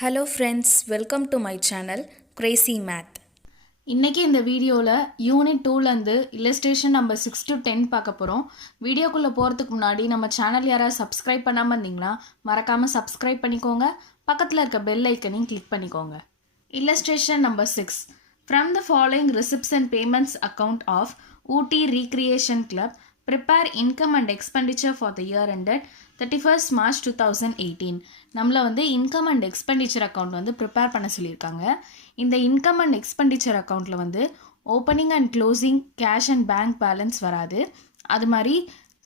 Hello friends, welcome to my channel Crazy Math. இன்றைக்கி இந்த வீடியோவில் யூனிட் 2லேருந்து இல்லஸ்ட்ரேஷன் நம்பர் 6 to 10 பார்க்க போகிறோம். வீடியோக்குள்ளே போகிறதுக்கு முன்னாடி நம்ம சேனல் யாராவது சப்ஸ்கிரைப் பண்ணாமல் இருந்தீங்கன்னா மறக்காமல் சப்ஸ்கிரைப் பண்ணிக்கோங்க. பக்கத்தில் இருக்க பெல் ஐக்கனையும் கிளிக் பண்ணிக்கோங்க. Illustration number 6. From the following receipts and payments account of Ooty Recreation Club, prepare income and expenditure for the year ended 31st March 2018. நம்மளை வந்து இன்கம் அண்ட் எக்ஸ்பெண்டிச்சர் அக்கௌண்ட் வந்து ப்ரிப்பேர் பண்ண சொல்லியிருக்காங்க. இந்த இன்கம் அண்ட் எக்ஸ்பெண்டிச்சர் அக்கௌண்ட்டில் வந்து opening and closing cash and bank balance வராது. அது மாதிரி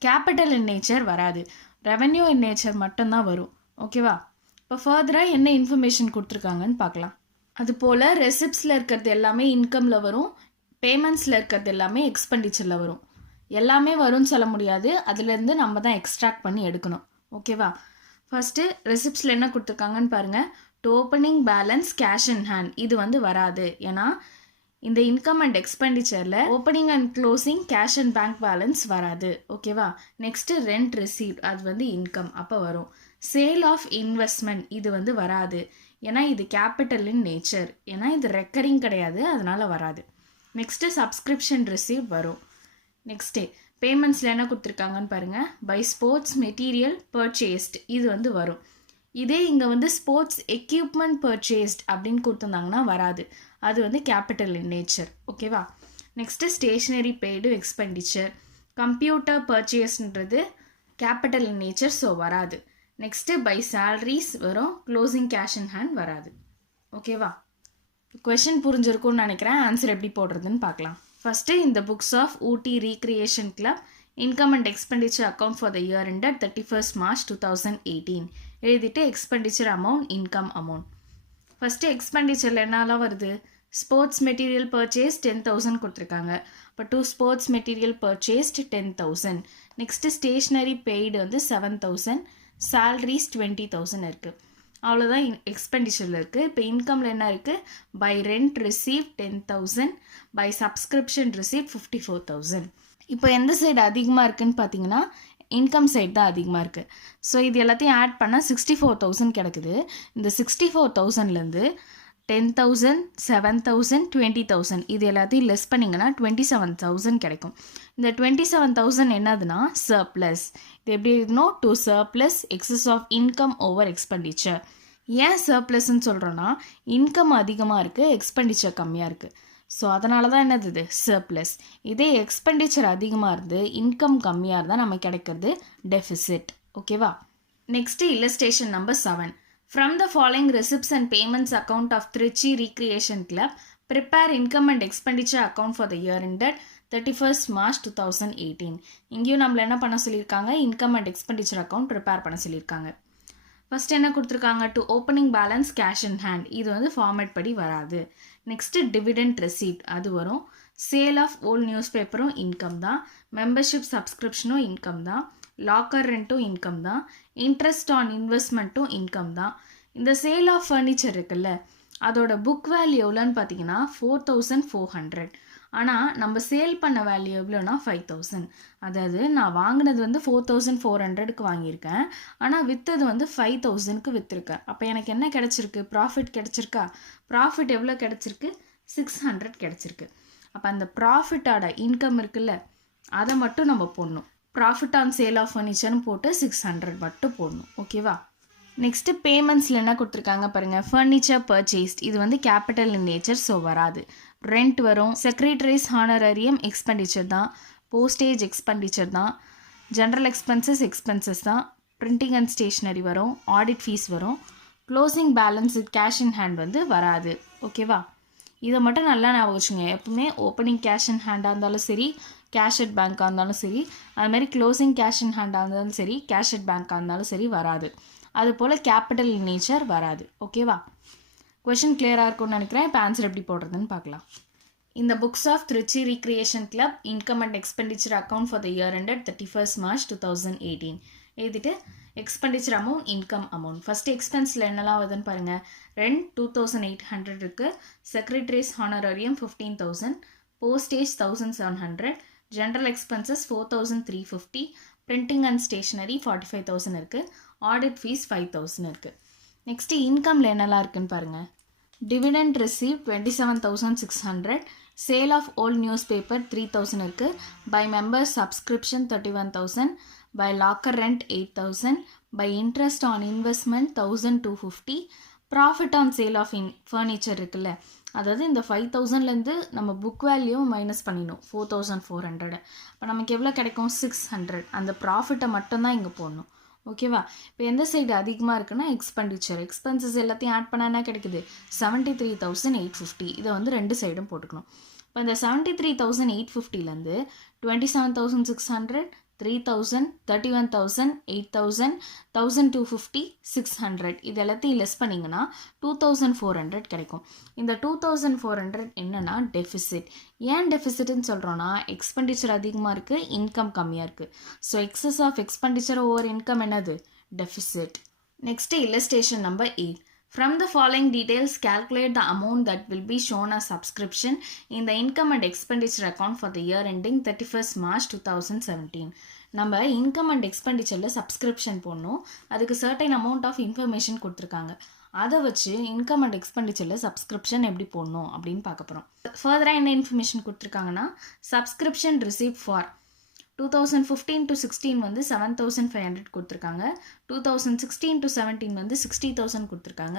கேபிட்டல் இன் நேச்சர் வராது. ரெவென்யூ இன் நேச்சர் மட்டும்தான் வரும். ஓகேவா? இப்போ ஃபர்தராக என்ன இன்ஃபர்மேஷன் கொடுத்துருக்காங்கன்னு பார்க்கலாம். அதுபோல் ரெசிப்ட்ஸில் இருக்கிறது எல்லாமே இன்கமில் வரும், பேமெண்ட்ஸில் இருக்கிறது எல்லாமே எக்ஸ்பெண்டிச்சரில் வரும். எல்லாமே வரும்னு சொல்ல முடியாது, அதுலேருந்து நம்ம தான் எக்ஸ்ட்ராக்ட் பண்ணி எடுக்கணும். ஓகேவா? ஃபஸ்ட்டு ரெசிப்ட்ஸில் என்ன கொடுத்துருக்காங்கன்னு பாருங்கள். To opening balance cash in hand, இது வந்து வராது. ஏன்னா இந்த இன்கம் அண்ட் எக்ஸ்பெண்டிச்சரில் opening and closing cash and bank balance வராது. ஓகேவா? நெக்ஸ்ட்டு ரெண்ட் ரிசீவ்ட், அது வந்து இன்கம் அப்போ வரும். சேல் ஆஃப் இன்வெஸ்ட்மெண்ட், இது வந்து வராது. ஏன்னா இது கேபிட்டல் இன் நேச்சர், ஏன்னா இது ரெக்கரிங் கிடையாது, அதனால் வராது. நெக்ஸ்ட்டு சப்ஸ்கிரிப்ஷன் ரிசீவ் வரும். நெக்ஸ்ட்டு பேமெண்ட்ஸில் என்ன கொடுத்துருக்காங்கன்னு பாருங்கள். பை ஸ்போர்ட்ஸ் மெட்டீரியல் பர்ச்சேஸ்ட், இது வந்து வரும். இதே இங்கே வந்து ஸ்போர்ட்ஸ் எக்யூப்மெண்ட் பர்ச்சேஸ்ட் அப்படின்னு கொடுத்துருந்தாங்கன்னா வராது, அது வந்து கேபிட்டல் இன் நேச்சர். ஓகேவா? Next stationery paid expenditure, computer பர்ச்சேஸ்ன்றது கேபிட்டல் இன் நேச்சர், ஸோ வராது. நெக்ஸ்ட்டு பை சேலரிஸ் வரும், க்ளோசிங் கேஷ் இன் ஹேண்ட் வராது. ஓகேவா? கொஷின் புரிஞ்சிருக்கும்னு நினைக்கிறேன். ஆன்சர் எப்படி போடுறதுன்னு பார்க்கலாம். ஃபஸ்ட்டு இந்த books of Ooty recreation club income and expenditure account for the year ended 31st March 2018 எழுதிட்டு expenditure amount, income amount. First எக்ஸ்பெண்டிச்சரில் என்னெல்லாம் வருது? ஸ்போர்ட்ஸ் மெட்டீரியல் பர்ச்சேஸ் 10,000 கொடுத்துருக்காங்க. இப்போ to sports material purchased 10,000. Next stationery paid வந்து 7,000, சேலரிஸ் 20,000 இருக்குது. அவ்வளோதான் எக்ஸ்பெண்டிச்சரில் இருக்குது. இப்போ இன்கமில் என்ன இருக்குது? By rent receive 10,000, by subscription receive 54,000. இப்போ எந்த சைடு அதிகமாக இருக்குதுன்னு பார்த்தீங்கன்னா இன்கம் சைடு தான் அதிகமாக இருக்குது. ஸோ இது எல்லாத்தையும் ஆட் பண்ணால் 64,000 கிடக்குது. இந்த 64,000லேருந்து 10,000, 7,000, 20,000 இது எல்லாத்தையும் லெஸ் பண்ணிங்கன்னா 27,000 கிடைக்கும். இந்த 27,000 என்னதுன்னா சர்ப்ளஸ். இது எப்படி இருக்கணும்? To surplus excess of income over expenditure. ஏன் சர்ப்ளஸ்ன்னு சொல்கிறோன்னா இன்கம் அதிகமாக இருக்குது, எக்ஸ்பெண்டிச்சர் கம்மியாக இருக்குது. ஸோ அதனால தான் என்னது இது சர்ப்ளஸ். இதே எக்ஸ்பெண்டிச்சர் அதிகமாக இருந்து இன்கம் கம்மியாக இருந்தால் நமக்கு கிடைக்கிறது டெஃபிசிட். ஓகேவா? Next illustration number 7. From the following receipts and payments account of Trichy Recreation Club, prepare income and expenditure account for the year ended 31st March 2018. இங்கேயும் நம்மள என்ன பண்ண சொல்லியிருக்காங்க? Income and expenditure account prepare பண்ண சொல்லியிருக்காங்க. First என்ன கொடுத்துருக்காங்க? To opening balance cash in hand, இது வந்து ஃபார்மேட் படி வராது. நெக்ஸ்ட்டு டிவிடெண்ட் ரெசீப்ட், அது வரும். சேல் ஆஃப் ஓல்ட் நியூஸ் பேப்பரும் இன்கம் தான். மெம்பர்ஷிப் சப்ஸ்கிரிப்ஷனும் இன்கம் தான். லாக்கர் ரெண்ட்டும் இன்கம் தான். இன்ட்ரெஸ்ட் ஆன் இன்வெஸ்ட்மெண்ட்டும் இன்கம் தான். இந்த சேல் ஆஃப் ஃபர்னிச்சர் இருக்குல்ல, அதோட புக் வேல்யூ எவ்வளோன்னு பார்த்தீங்கன்னா 4,400. ஆனால் நம்ம சேல் பண்ண வேல்யூ எவ்வளோனா 5,000. அதாவது நான் வாங்கினது வந்து 4,400க்கு வாங்கியிருக்கேன், ஆனால் விற்றது வந்து 5,000க்கு விற்றுருக்கேன். அப்போ எனக்கு என்ன கிடச்சிருக்கு? ப்ராஃபிட் கிடச்சிருக்கா? ப்ராஃபிட் எவ்வளோ கிடச்சிருக்கு? 600 கிடச்சிருக்கு. அப்போ அந்த ப்ராஃபிட்டோட இன்கம் இருக்குல்ல, அதை மட்டும் நம்ம போடணும். ப்ராஃபிட் ஆன் சேல் ஆஃப் ஃபர்னிச்சர்னு போட்டு 600 மட்டும் போடணும். ஓகேவா? நெக்ஸ்ட்டு பேமெண்ட்ஸில் என்ன கொடுத்துருக்காங்க பாருங்கள். ஃபர்னிச்சர் பர்ச்சேஸ்ட், இது வந்து கேபிட்டல் இன் நேச்சர், ஸோ வராது. ரெண்ட் வரும். செக்ரட்டரிஸ் ஹானரரியம் எக்ஸ்பெண்டிச்சர் தான். போஸ்டேஜ் எக்ஸ்பெண்டிச்சர் தான். ஜென்ரல் எக்ஸ்பென்சஸ் தான். பிரிண்டிங் அண்ட் ஸ்டேஷ்னரி வரும். ஆடிட் ஃபீஸ் வரும். Closing balance cash in hand வந்து வராது. ஓகேவா? இதை மட்டும் நல்லா ஞாபகம் வச்சுங்க. எப்பவுமே ஓப்பனிங் கேஷ் இன் ஹேண்டாக இருந்தாலும் சரி, கேஷ் அட் பேங்காக இருந்தாலும் சரி, அதுமாதிரி க்ளோசிங் கேஷ் இன் ஹேண்டாக இருந்தாலும் சரி, கேஷ் அட் பேங்காக இருந்தாலும் சரி வராது. அதுபோல் கேபிட்டல் இன் நேச்சர் வராது. ஓகேவா? கொஷின் கிளியராக இருக்கும்னு நினைக்கிறேன். இப்போ ஆன்சர் எப்படி போடுறதுன்னு பார்க்கலாம். இந்த books of Trichy recreation club income and expenditure account for the year ended 31st March 2018 எழுதிட்டு expenditure amount, income amount. First எக்ஸ்பென்ஸில் என்னெல்லாம் வருதுன்னு பாருங்கள். ரெண்ட் 2,800 இருக்குது. Secretary's honorarium 15,000, postage 1,700, general expenses 4,350, printing and stationery 45,000 இருக்குது. ஆடிட் ஃபீஸ் 5,000 இருக்குது. நெக்ஸ்ட்டு இன்கமில் என்னெல்லாம் இருக்குன்னு பாருங்கள். Dividend receive 27,600, sale of old newspaper 3,000 இருக்குது, by members subscription 31,000, by locker rent 8,000, by interest on investment 1,250, profit on sale of furniture இருக்குல்ல, அதாவது இந்த 5,000லேருந்து நம்ம புக் வேல்யூ மைனஸ் பண்ணிடணும் 4,400. இப்போ நமக்கு எவ்வளோ கிடைக்கும் 600. அந்த ப்ராஃபிட்டை மட்டும்தான் இங்கே போடணும். ஓகேவா? இப்போ எந்த சைடு அதிகமாக இருக்குன்னா எக்ஸ்பென்சஸ் எல்லாத்தையும் ஆட் பண்ணால் என்ன கிடைக்குது 73,850. இதை வந்து ரெண்டு சைடும் போட்டுக்கணும். இப்போ இந்த 73,850லேருந்து 27,600, 3,000, 31,000, 8,000, 1,250, 600 இது எல்லாத்தையும் லெஸ் பண்ணிங்கன்னா 2,400 கிடைக்கும். இந்த 2,400 என்னன்னா டெஃபிசிட். ஏன் டெஃபிசிட்னு சொல்கிறோன்னா எக்ஸ்பெண்டிச்சர் அதிகமாக இருக்குது, இன்கம் கம்மியாக இருக்குது. So excess of expenditure over income என்னது deficit. Next illustration number 8. From the following details, calculate the amount that will be shown as subscription in the income and expenditure account for the year ending 31st March 2017. நம்ம income and எக்ஸ்பெண்டிச்சரில் subscription போடணும். அதுக்கு certain amount of information கொடுத்துருக்காங்க. அதை வச்சு income and எக்ஸ்பெண்டிச்சரில் subscription எப்படி போடணும் அப்படின்னு பார்க்க போகிறோம். ஃபர்தராக என்ன இன்ஃபர்மேஷன் கொடுத்துருக்காங்கன்னா சப்ஸ்கிரிப்ஷன் ரிசீவ் ஃபார் 2015 to 16 வந்து 7,500 கொடுத்துருக்காங்க, 2016 to 17 வந்து 60,000 கொடுத்துருக்காங்க,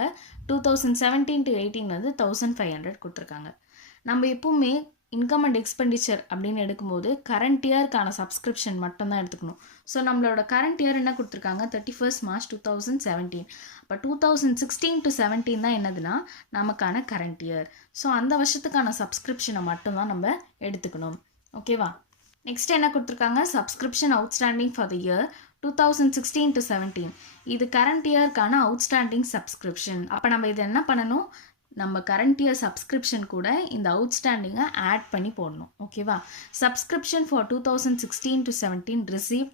2017 to 18 வந்து 1,500 கொடுத்துருக்காங்க. நம்ம எப்பவுமே இன்கம் அண்ட் எக்ஸ்பெண்டிச்சர் அப்படின்னு எடுக்கும்போது கரண்ட் இயர்க்கான சப்ஸ்கிரிப்ஷன் மட்டும்தான் எடுத்துக்கணும். ஸோ நம்மளோட கரண்ட் இயர் என்ன கொடுத்துருக்காங்க 31st March 2017. அப்போ 2016 to 17 தான் என்னதுன்னா நமக்கான கரண்ட் இயர். ஸோ அந்த வருஷத்துக்கான சப்ஸ்கிரிப்ஷனை மட்டும்தான் நம்ம எடுத்துக்கணும். ஓகேவா? நெக்ஸ்ட் என்ன கொடுத்துருக்காங்க subscription outstanding for the year 2016 to 17. இது கரண்ட் இயர்க்கான அவுட்ஸ்டாண்டிங் சப்ஸ்கிரிப்ஷன். அப்போ நம்ம இது என்ன பண்ணணும், நம்ம கரண்ட் இயர் சப்ஸ்கிரிப்ஷன் கூட இந்த அவுட்ஸ்டாண்டிங்கை ஆட் பண்ணி போடணும். ஓகேவா? Subscription for 2016 to 17 receive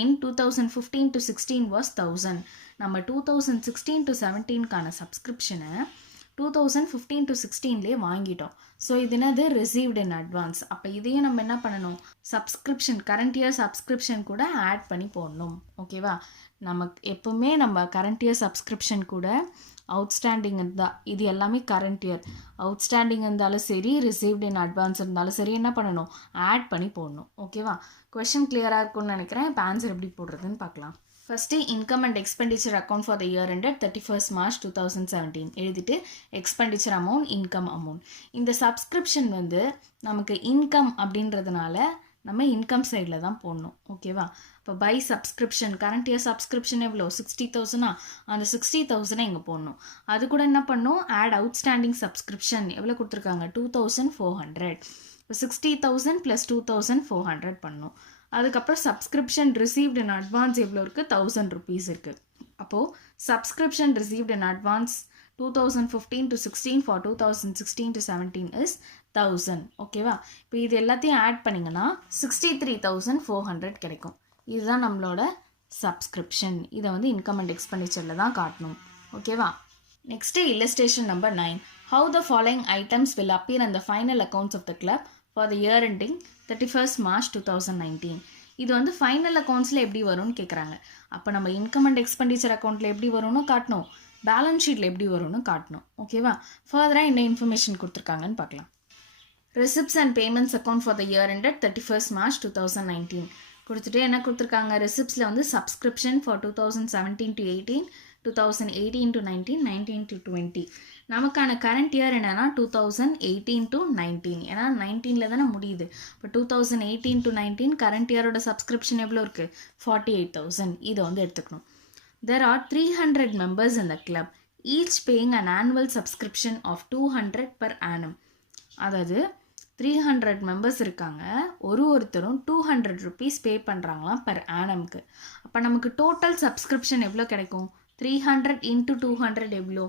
in 2015 to 16 was 1,000. நம்ம 2016 to 17க்கான சப்ஸ்கிரிப்ஷனை 2015 to 16லேயே வாங்கிட்டோம். ஸோ இது என்னது ரிசீவ்டு இன் அட்வான்ஸ். அப்போ இதையும் நம்ம என்ன பண்ணணும் சப்ஸ்கிரிப்ஷன் கரண்ட் இயர் சப்ஸ்கிரிப்ஷன் கூட ஆட் பண்ணி போடணும். ஓகேவா? நமக்கு எப்பவுமே நம்ம கரண்ட் இயர் சப்ஸ்கிரிப்ஷன் கூட அவுட்ஸ்டாண்டிங் இருந்தால் இது எல்லாமே கரண்ட் இயர் அவுட்ஸ்டாண்டிங் இருந்தாலும் சரி ரிசீவ்டு இன் அட்வான்ஸ் இருந்தாலும் சரி என்ன பண்ணணும் ஆட் பண்ணி போடணும். ஓகேவா? கொஷின் கிளியராக இருக்கும்னு நினைக்கிறேன். இப்போ ஆன்சர் எப்படி போடுறதுன்னு பார்க்கலாம். First income and expenditure account for the year ended 31st March 2017 எழுதிட்டு எக்ஸ்பெண்டிச்சர் அமௌண்ட் இன்கம் அமௌண்ட். இந்த சப்ஸ்கிரிப்ஷன் வந்து நமக்கு இன்கம் அப்படின்றதுனால நம்ம இன்கம் சைடில் தான் போடணும். ஓகேவா? இப்போ by subscription current year subscription எவ்வளோ 60,000. அந்த 60,000 இங்கே போடணும். அது கூட என்ன பண்ணணும் ஆட் அவுட்ஸ்டாண்டிங் சப்ஸ்கிரிப்ஷன் எவ்வளோ கொடுத்துருக்காங்க 2,400. இப்போ 60,000 + 2,400 பண்ணணும். அதுக்கப்புறம் சப்ஸ்கிரிப்ஷன் ரிசீவ்டு இன் அட்வான்ஸ் எவ்வளோ இருக்குது 1,000 rupees இருக்குது. அப்போது subscription received in advance 2015 to 16 for 2016 to 17 is 1,000. ஓகேவா? இப்போ இது எல்லாத்தையும் ஆட் பண்ணிங்கன்னா 63,400 கிடைக்கும். இதுதான் நம்மளோட சப்ஸ்கிரிப்ஷன். இதை வந்து இன்கம் அண்ட் எக்ஸ்பெண்டிச்சரில் தான் காட்டணும். ஓகேவா? Next illustration number 9. How the following items will appear in the final accounts of the club for the year ending 31st March 2019. இது வந்து ஃபைனல் அக்கௌண்ட்ஸில் எப்படி வரும்னு கேட்குறாங்க. அப்போ நம்ம இன்கம் அண்ட் எக்ஸ்பெண்டிச்சர் அக்கௌண்ட்டில் எப்படி வரும்னு காட்டணும், பேலன்ஸ் ஷீட்டில் எப்படி வரும்னு காட்டணும். ஓகேவா? ஃபர்தராக என்ன இன்ஃபர்மேஷன் கொடுத்துருக்காங்கன்னு பார்க்கலாம். Receipts and payments account for the year ended 31st March 2019 கொடுத்துட்டு என்ன கொடுத்துருக்காங்க ரெசிப்ட்ஸில் வந்து subscription for 2017 to 18, 2018 to 19, 19 to 20. நமக்கான கரண்ட் இயர் என்னென்னா 2018 to 19. ஏன்னா 19ல் தானே முடியுது. இப்போ 2018 to 19 கரண்ட் இயரோட சப்ஸ்கிரிப்ஷன் எவ்வளோ இருக்குது 48,000. இதை வந்து எடுத்துக்கணும். There are 300 members in the club, each paying an annual subscription of 200 per annum. அதாவது 300 மெம்பர்ஸ் இருக்காங்க, ஒருத்தரும் 200 rupees பே பண்ணுறாங்களாம் per annumக்கு. அப்போ நமக்கு டோட்டல் சப்ஸ்கிரிப்ஷன் எவ்வளோ கிடைக்கும் 300 into 200 எவ்வளோ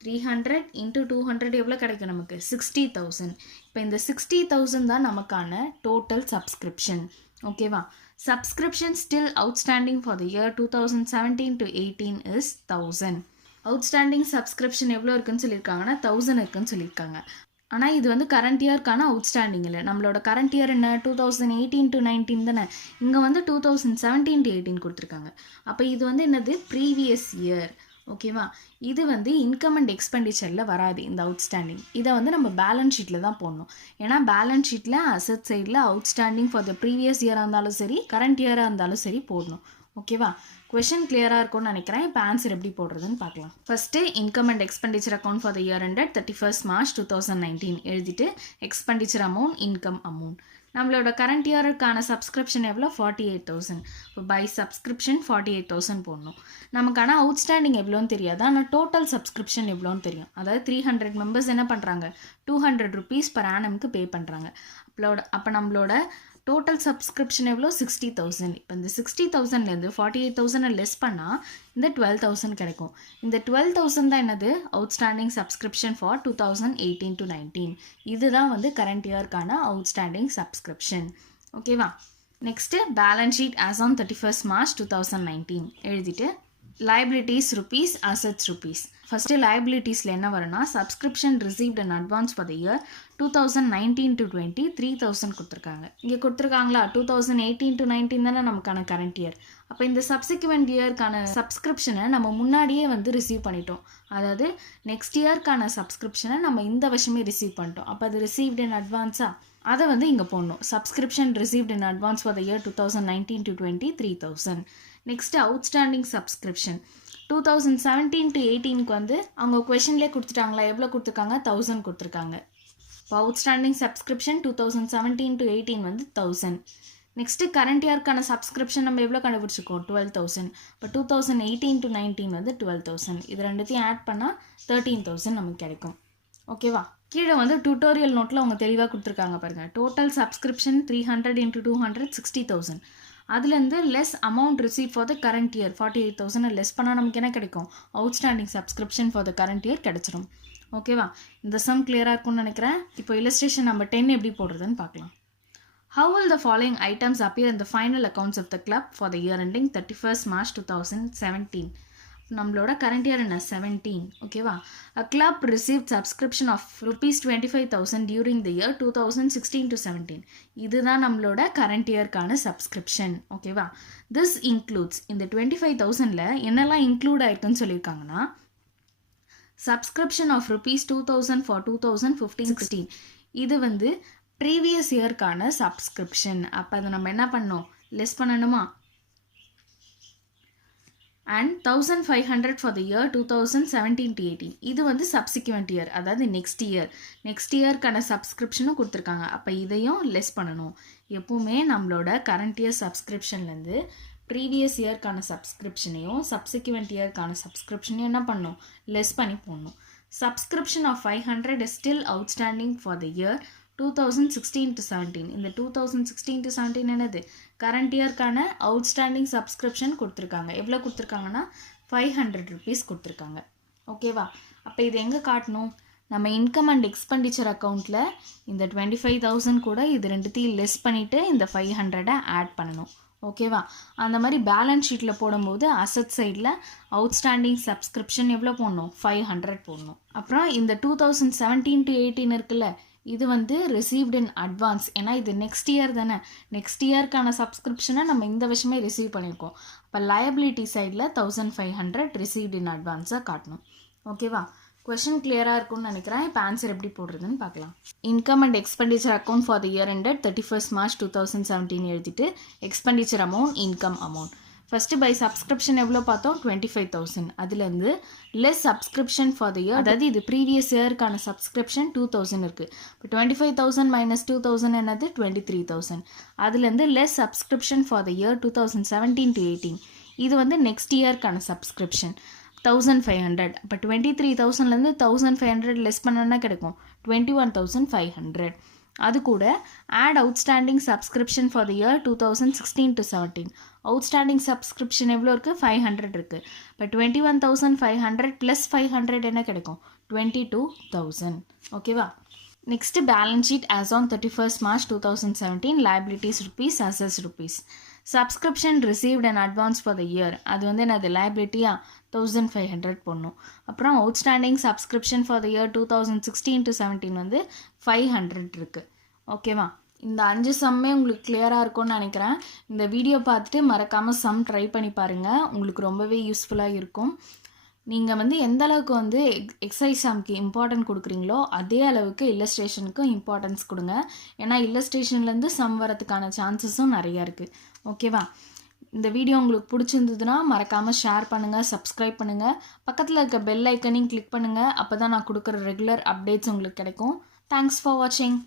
300 into 200 எவ்வளோ கிடைக்கும் நமக்கு 60,000. இப்போ இந்த 60,000 தான் நமக்கான டோட்டல் சப்ஸ்கிரிப்ஷன். ஓகேவா? Subscription still outstanding for the year 2017 to 18 is 1,000. Outstanding subscription எவ்வளோ இருக்குன்னு சொல்லியிருக்காங்கன்னா 1,000 இருக்குன்னு சொல்லியிருக்காங்க. ஆனால் இது வந்து கரண்ட் இயர்க்கான அவுட்ஸ்டாண்டிங் இல்லை. நம்மளோட கரண்ட் இயர் என்ன 2018 to 19 தானே. இங்கே வந்து 2017 to 18 கொடுத்துருக்காங்க. அப்போ இது வந்து என்னது ப்ரீவியஸ் இயர். ஓகேவா? இது வந்து இன்கம் அண்ட் எக்ஸ்பெண்டிச்சரில் வராது இந்த அவுட்ஸ்டாண்டிங். இதை வந்து நம்ம பேலன்ஸ் ஷீட்டில் தான் போடணும். ஏன்னா பேலன்ஸ் ஷீட்டில் அசட் சைடில் அவுட்ஸ்டாண்டிங் ஃபார் த ப்ரீவியஸ் இயராக இருந்தாலும் சரி, கரண்ட் இயராக இருந்தாலும் சரி போடணும். ஓகேவா? கொஷின் கிளியராக இருக்கும்னு நினைக்கிறேன். இப்போ ஆன்சர் எப்படி போடுறதுன்னு பார்க்கலாம். First income and expenditure account for the year ended 31st March 2019 எழுதிட்டு எக்ஸ்பெண்டிச்சர் அமௌண்ட், இன்கம் அமௌண்ட். நம்மளோட கரண்ட் இயருக்கான சப்ஸ்கிரிப்ஷன் எவ்வளோ? 48,000. இப்போ பை சப்ஸ்கிரிப்ஷன் 48,000 போடணும். நமக்கான அவுட்ஸ்டாண்டிங் எவ்வளோன்னு தெரியாது, ஆனால் டோட்டல் சப்ஸ்கிரிப்ஷன் எவ்வளோன்னு தெரியும். அதாவது 300 மெம்பர்ஸ் என்ன பண்ணுறாங்க, 200 rupees per annumக்கு பே பண்ணுறாங்க. அப்போ நம்மளோட டோட்டல் சப்ஸ்கிரிப்ஷன் எவ்வளோ? 60,000. இப்போ இந்த 60,000லேருந்து 48,000 லெஸ் பண்ணால் இந்த 12,000 கிடைக்கும். இந்த 12,000 தான் என்னது? Outstanding subscription for 2018 to 19. இதுதான் வந்து கரண்ட் இயர்க்கான அவுட்ஸ்டாண்டிங் சப்ஸ்கிரிப்ஷன். ஓகேவா? Next balance sheet as on 31st March 2019 எழுதிட்டு liabilities rupees, assets rupees. First liabilitiesல என்ன வரும்னா, subscription received in advance for the year 2019 to 20 3,000 கொடுத்துருக்காங்க. இங்கே கொடுத்துருக்காங்களா? 2018 to 19 தானே நமக்கான கரண்ட் இயர். அப்போ இந்த சப்சிக்வெண்ட் இயர்க்கான சப்ஸ்கிரிப்ஷனை நம்ம முன்னாடியே வந்து ரிசீவ் பண்ணிட்டோம். அதாவது நெக்ஸ்ட் இயர்க்கான சப்ஸ்கிரிப்ஷனை நம்ம இந்த வருஷமே ரிசீவ் பண்ணிட்டோம். அப்போ அது ரிசீவ்ட் இன் அட்வான்ஸாக அதை வந்து இங்கே போடணும். Subscription received in advance for the year 2019 to 20 3,000. Next outstanding subscription 2017 to 18க்கு வந்து அவங்க கொஷின்லேயே கொடுத்துட்டாங்களா? எவ்வளோ கொடுத்துருக்காங்க? 1000 கொடுத்துருக்காங்க. இப்போ அவுட்ஸ்டாண்டிங் சப்ஸ்கிரிப்ஷன் 2017 to 18 வந்து 1000. நெக்ஸ்ட்டு கரண்ட் இயர்க்கான சப்ஸ்கிரிப்ஷன் நம்ம எவ்வளோ கண்டுபிடிச்சிருக்கோம்? 12,000. இப்போ 2018 to 19 வந்து 12,000. இது ரெண்டுத்தையும் ஆட் பண்ணால் 13,000 நமக்கு கிடைக்கும். ஓகேவா? கீழே வந்து டியூட்டோரியல் நோட்டில் அவங்க தெளிவாக கொடுத்துருக்காங்க பாருங்கள். Total subscription 300 into 200 60,000. அதுலேருந்து less amount receive for the current year 48,000 less பண்ணால் நமக்கு என்ன கிடைக்கும்? Outstanding subscription for the current year கிடச்சிரும். ஓகேவா? இந்த சம் கிளியராக இருக்கும்னு நினைக்கிறேன். இப்போ இல்லஸ்ட்ரேஷன் நம்பர் 10 எப்படி போடுறதுன்னு பார்க்கலாம். How will the following items appear in the final accounts of the club for the year ending 31st March 2017? நம்மளோட கரண்ட் இயர் என்ன? 17. ஓகேவா? A club received subscription of rupees 25,000 during the year 2016 to 17. இதுதான் நம்மளோட current இயர்க்கான subscription. ஓகேவா? This includes இந்த 25,000ல என்னெல்லாம் include ஆயிருக்குன்னு சொல்லியிருக்காங்கன்னா, subscription of rupees 2,000 for 2015-16. இது வந்து ப்ரீவியஸ் இயர்க்கான சப்ஸ்கிரிப்ஷன். அப்போ அதை நம்ம என்ன பண்ணோம்? லெஸ் பண்ணணுமா? And 1,500 for the year 2017 to 18. இது வந்து சப்சிக்வெண்ட் இயர், அதாவது நெக்ஸ்ட் இயர்க்கான சப்ஸ்கிரிப்ஷனும் கொடுத்துருக்காங்க. அப்போ இதையும் லெஸ் பண்ணணும். எப்பவுமே நம்மளோட கரண்ட் இயர் சப்ஸ்கிரிப்ஷன்லேருந்து ப்ரீவியஸ் இயர்க்கான சப்ஸ்கிரிப்ஷனையும் சப்சிக்வெண்ட் இயர்க்கான சப்ஸ்கிரிப்ஷனையும் என்ன பண்ணணும்? லெஸ் பண்ணி போடணும். Subscription of 500 is still outstanding for the year 2016 to 17. இந்த 2016 to 17 என்னது? கரண்ட் இயர்க்கான அவுட்ஸ்டாண்டிங் சப்ஸ்கிரிப்ஷன் கொடுத்துருக்காங்க. எவ்வளோ கொடுத்துருக்காங்கன்னா 500 rupees கொடுத்துருக்காங்க. ஓகேவா? அப்போ இது எங்கே காட்டணும்? நம்ம இன்கம் அண்ட் எக்ஸ்பெண்டிச்சர் அக்கௌண்ட்டில் இந்த 25,000 கூட இது ரெண்டுத்தையும் லெஸ் பண்ணிவிட்டு இந்த 500 ஆட் பண்ணணும். ஓகேவா? அந்த மாதிரி பேலன்ஸ் ஷீட்டில் போடும்போது அசட் சைடில் அவுட்ஸ்டாண்டிங் சப்ஸ்கிரிப்ஷன் எவ்வளோ போடணும்? 500 போடணும். அப்புறம் இந்த 2017 to 18 இருக்குல்ல, இது வந்து ரிசீவ்ட் இன் அட்வான்ஸ். ஏன்னா இது நெக்ஸ்ட் இயர் தானே. நெக்ஸ்ட் இயர்க்கான சப்ஸ்கிரிப்ஷனை நம்ம இந்த வருஷமே ரிசீவ் பண்ணியிருக்கோம். அப்போ லயபிலிட்டி சைடில் 1,500 ரிசீவ்ட் இன் அட்வான்ஸாக காட்டணும். ஓகேவா? கொஷின் கிளியராக இருக்கும்னு நினைக்கிறேன். இப்போ ஆன்சர் எப்படி போடுறதுன்னு பார்க்கலாம். Income and expenditure account for the year ended 31st March 2017 எழுதிட்டு expenditure amount, income amount. First by subscription எவ்வளோ பார்த்தோம்? 25,000. அதுலேருந்து less subscription for the year, அதாவது இது ப்ரீவியஸ் இயர்க்கான சப்ஸ்கிரிப்ஷன் 2,000 இருக்குது. இப்போ 25,000 minus 2,000 என்னது? 23,000. அதுலேருந்து less subscription for the year 2017 to 18. இது வந்து நெக்ஸ்ட் இயர்க்கான சப்ஸ்கிரிப்ஷன் 1,500. அப்போ 23,000லேருந்து 1,500 லெஸ் பண்ணோன்னா கிடைக்கும் 21,500. அது கூட add outstanding subscription for the year 2016 to 17. Outstanding subscription எவ்வளோ இருக்குது? 500 இருக்குது. இப்போ 21,500 ப்ளஸ் 500 என்ன கிடைக்கும்? 22,000. ஓகேவா? Next balance sheet as on 31st March 2017. liabilities rupees, assets rupees. Subscription received and advance for the year, அது வந்து என்னது? லைபிலிட்டியா 1,500 போடணும். அப்புறம் outstanding subscription for the year 2016 to 17 வந்து 500 இருக்குது. ஓகேவா? இந்த 5 சம்மே உங்களுக்கு கிளியராக இருக்கும்னு நினைக்கிறேன். இந்த வீடியோ பார்த்துட்டு மறக்காமல் சம் ட்ரை பண்ணி பாருங்கள். உங்களுக்கு ரொம்பவே யூஸ்ஃபுல்லாக இருக்கும். நீங்கள் வந்து எந்த அளவுக்கு வந்து எக்ஸசைஸ் சம்க்கு இம்பார்ட்டன்ட் கொடுக்குறீங்களோ அதே அளவுக்கு இல்லஸ்ட்ரேஷனுக்கும் இம்பார்ட்டன்ஸ் கொடுங்க. ஏன்னா இல்லஸ்ட்ரேஷன்லேருந்து சம் வரதுக்கான சான்சஸும் நிறையா இருக்குது. ஓகேவா? இந்த வீடியோ உங்களுக்கு பிடிச்சிருந்ததுன்னா மறக்காமல் ஷேர் பண்ணுங்கள், சப்ஸ்கிரைப் பண்ணுங்கள், பக்கத்தில் இருக்க பெல் ஐக்கனையும் கிளிக் பண்ணுங்கள். அப்போ தான் நான் கொடுக்குற ரெகுலர் அப்டேட்ஸ் உங்களுக்கு கிடைக்கும். தேங்க்ஸ் ஃபார் வாட்சிங்.